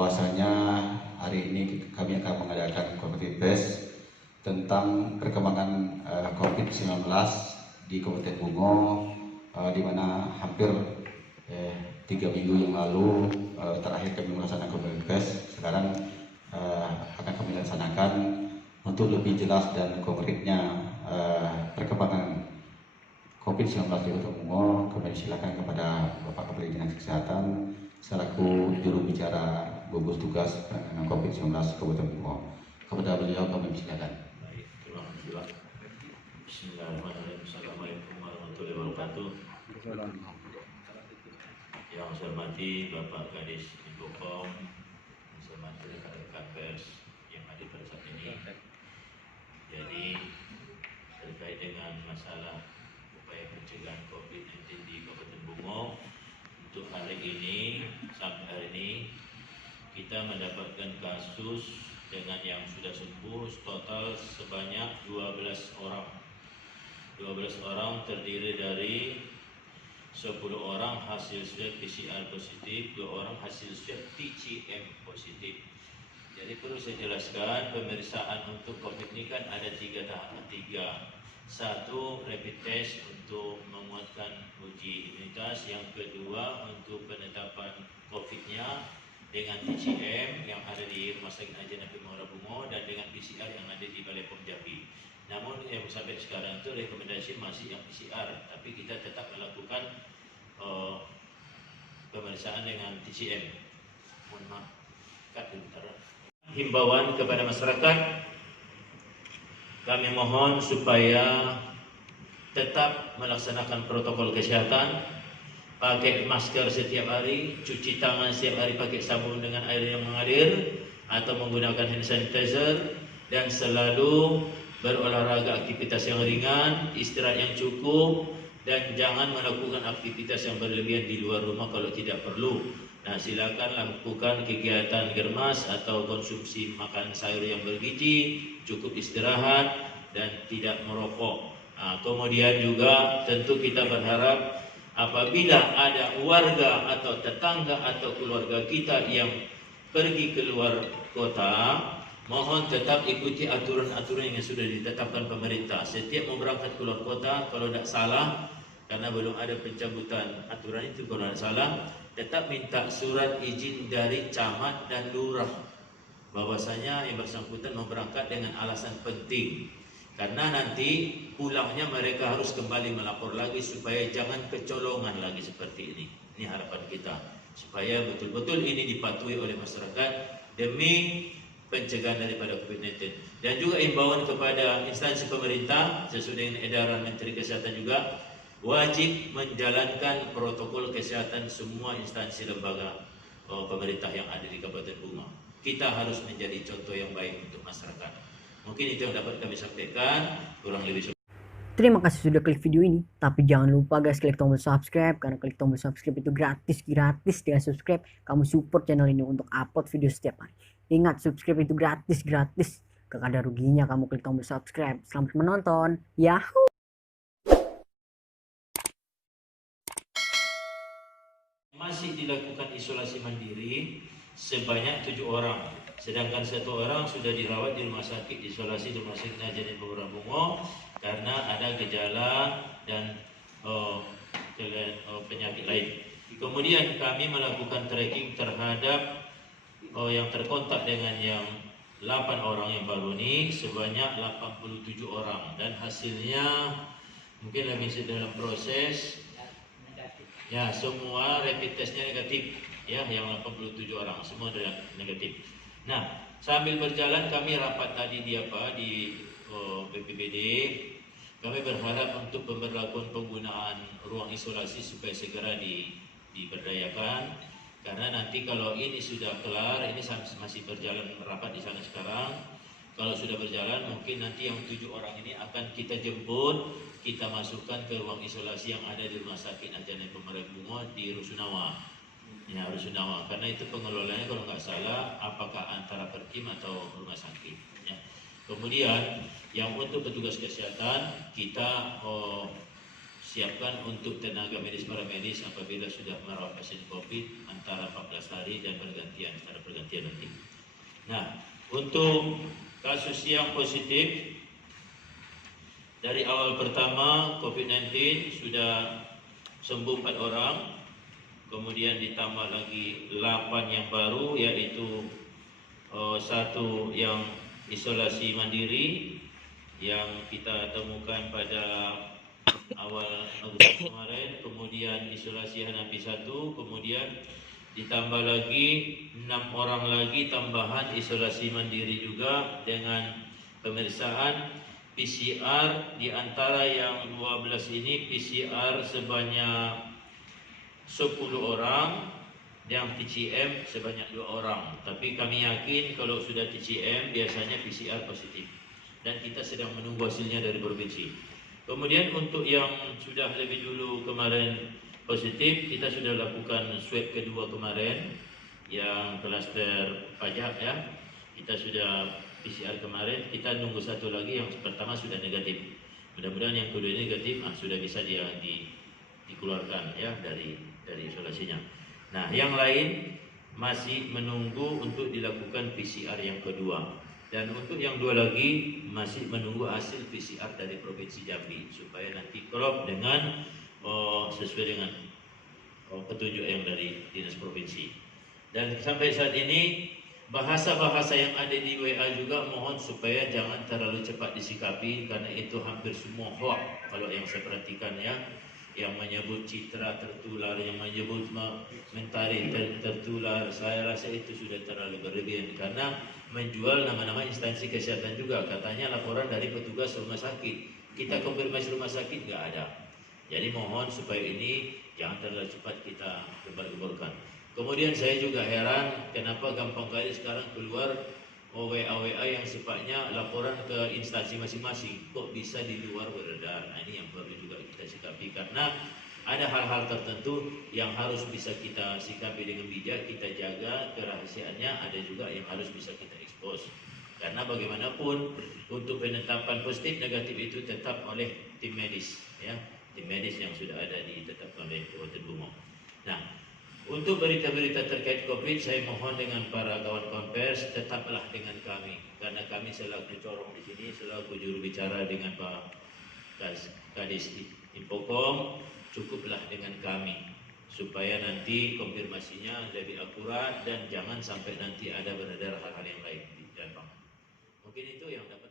bahwasanya hari ini kami akan mengadakan konferensi pers tentang perkembangan COVID-19 di Kabupaten Bungo, di mana hampir 3 minggu yang lalu terakhir kami melaksanakan konferensi pers. Sekarang akan kami laksanakan untuk lebih jelas dan konkretnya perkembangan COVID-19 di Kota Bungo. Kami silakan kepada Bapak Kepala Dinas Kesehatan selaku juru bicara gugus tugas penanganan COVID-19 Kabupaten Bungo. Kepada beliau kami silakan. Baik, terima kasih Pak. Bismillahirrahmanirrahim. Assalamualaikum warahmatullahi wabarakatuh. Yang saya hormati Bapak Kadis Infocom, yang saya hormati rekan-rekan pers yang hadir pada saat ini. Jadi terkait dengan masalah upaya pencegahan COVID-19 di Kabupaten Bungo, untuk hari ini sampai hari ini kita mendapatkan kasus dengan yang sudah sembuh total sebanyak 12 orang. 12 orang terdiri dari 10 orang hasil swab PCR positif, 2 orang hasil swab TCM positif. Jadi perlu saya jelaskan, pemeriksaan untuk COVID ini kan ada 3 tahap. 1. Rapid test untuk menguatkan uji imunitas. Yang kedua untuk penetapan COVID-nya dengan TCM yang ada di Rumah Sakit Haji Nabi Muhammad Bungo dan dengan PCR yang ada di Balai Pom Jambi. Namun yang sampai sekarang itu rekomendasi masih yang PCR, tapi kita tetap melakukan pemeriksaan dengan TCM. Mohon maaf, himbauan kepada masyarakat, kami mohon supaya tetap melaksanakan protokol kesehatan, pakai masker setiap hari, cuci tangan setiap hari pakai sabun dengan air yang mengalir atau menggunakan hand sanitizer, dan selalu berolahraga aktivitas yang ringan, istirahat yang cukup, dan jangan melakukan aktivitas yang berlebihan di luar rumah kalau tidak perlu. Nah, silakan lakukan kegiatan germas atau konsumsi makan sayur yang bergizi, cukup istirahat dan tidak merokok. Nah, kemudian juga tentu kita berharap apabila ada warga atau tetangga atau keluarga kita yang pergi ke luar kota, mohon tetap ikuti aturan-aturan yang sudah ditetapkan pemerintah. Setiap mau berangkat keluar kota, kalau tidak salah, karena belum ada pencabutan aturan itu, kalau tidak salah, tetap minta surat izin dari camat dan lurah bahwasanya yang bersangkutan mau berangkat dengan alasan penting. Karena nanti pulangnya mereka harus kembali melapor lagi supaya jangan kecolongan lagi seperti ini. Ini harapan kita supaya betul-betul ini dipatuhi oleh masyarakat demi pencegahan daripada COVID-19. Dan juga imbauan kepada instansi pemerintah sesuai dengan edaran Menteri Kesehatan juga wajib menjalankan protokol kesehatan semua instansi lembaga pemerintah yang ada di Kabupaten Bungo. Kita harus menjadi contoh yang baik untuk masyarakat. Mungkin itu yang dapat kami sampaikan, kurang lebih. Terima kasih sudah klik video ini, tapi jangan lupa guys klik tombol subscribe, karena klik tombol subscribe itu gratis. Dengan subscribe kamu support channel ini untuk upload video setiap hari. Ingat, subscribe itu gratis. Gak ada ruginya kamu klik tombol subscribe. Selamat menonton. Yahoo. Masih dilakukan isolasi mandiri sebanyak 7 orang, sedangkan 1 orang sudah dirawat di rumah sakit isolasi Rumah Sakit Haji Nabi Muhammad Bungo karena ada gejala dan penyakit lain. Kemudian kami melakukan tracking terhadap yang terkontak dengan yang 8 orang yang baru ini sebanyak 87 orang, dan hasilnya mungkin lagi dalam proses. Ya, semua rapid testnya negatif. Ya, yang 87 orang semua negatif. Nah, sambil berjalan kami rapat tadi di BPBD. Kami berharap untuk pemberlakuan penggunaan ruang isolasi supaya segera diberdayakan. Karena nanti kalau ini sudah kelar, ini masih berjalan rapat di sana sekarang. Kalau sudah berjalan, mungkin nanti yang 7 orang ini akan kita jemput, kita masukkan ke ruang isolasi yang ada di Rumah Sakit Haji Nabi Muhammad Bungo di Rusunawa. Ya, Rusunawa. Karena itu pengelolanya kalau nggak salah, apakah antara Perkim atau rumah sakit. Ya. Kemudian yang untuk petugas kesehatan kita siapkan untuk tenaga medis paramedis apabila sudah merawat pasien COVID antara 14 hari dan bergantian secara bergantian nanti. Nah, untuk kasus yang positif dari awal pertama COVID-19 sudah sembuh 4 orang, kemudian ditambah lagi 8 yang baru, yaitu satu yang isolasi mandiri yang kita temukan pada awal Agustus kemarin, kemudian isolasi Hanafi 1, kemudian ditambah lagi 6 orang lagi tambahan isolasi mandiri juga dengan pemeriksaan PCR. Di antara yang 12 ini PCR sebanyak 10 orang, yang TCM sebanyak 2 orang. Tapi kami yakin kalau sudah TCM biasanya PCR positif, dan kita sedang menunggu hasilnya dari provinsi. Kemudian untuk yang sudah lebih dulu kemarin positif, kita sudah lakukan swab kedua kemarin yang klaster pajak ya. Kita sudah PCR kemarin, kita nunggu satu lagi yang pertama sudah negatif. Mudah-mudahan yang kedua ini negatif, sudah bisa dikeluarkan ya dari isolasinya. Nah, yang lain masih menunggu untuk dilakukan PCR yang kedua. Dan untuk yang 2 lagi masih menunggu hasil PCR dari Provinsi Jambi supaya nanti crop dengan sesuai dengan petunjuk yang dari Dinas Provinsi. Dan sampai saat ini bahasa-bahasa yang ada di WA juga mohon supaya jangan terlalu cepat disikapi, karena itu hampir semua hoax kalau yang saya perhatikan ya. Yang menyebut citra tertular, yang menyebut mentari tertular, saya rasa itu sudah terlalu berlebihan karena menjual nama-nama instansi kesehatan juga. Katanya laporan dari petugas rumah sakit, kita konfirmasi rumah sakit nggak ada. Jadi mohon supaya ini jangan terlalu cepat kita gembar-gemborkan. Kemudian saya juga heran kenapa gampang kali sekarang keluar WA yang sifatnya laporan ke instansi masing-masing, kok bisa di luar beredar. Nah, ini yang perlu juga kita sikapi, karena ada hal-hal tertentu yang harus bisa kita sikapi dengan bijak, kita jaga kerahasiaannya, ada juga yang harus bisa kita expose. Karena bagaimanapun untuk penetapan positif negatif itu tetap oleh tim medis ya, tim medis yang sudah ada ditetapkan oleh Kabupaten Bungo. Nah, untuk berita-berita terkait COVID, saya mohon dengan para kawan-kawan pers tetaplah dengan kami, karena kami selaku corong di sini, selaku juru bicara dengan Pak Kadis Infocom, cukuplah dengan kami supaya nanti konfirmasinya lebih akurat dan jangan sampai nanti ada beredar hal-hal yang lain di lapangan. Mungkin itu yang dapat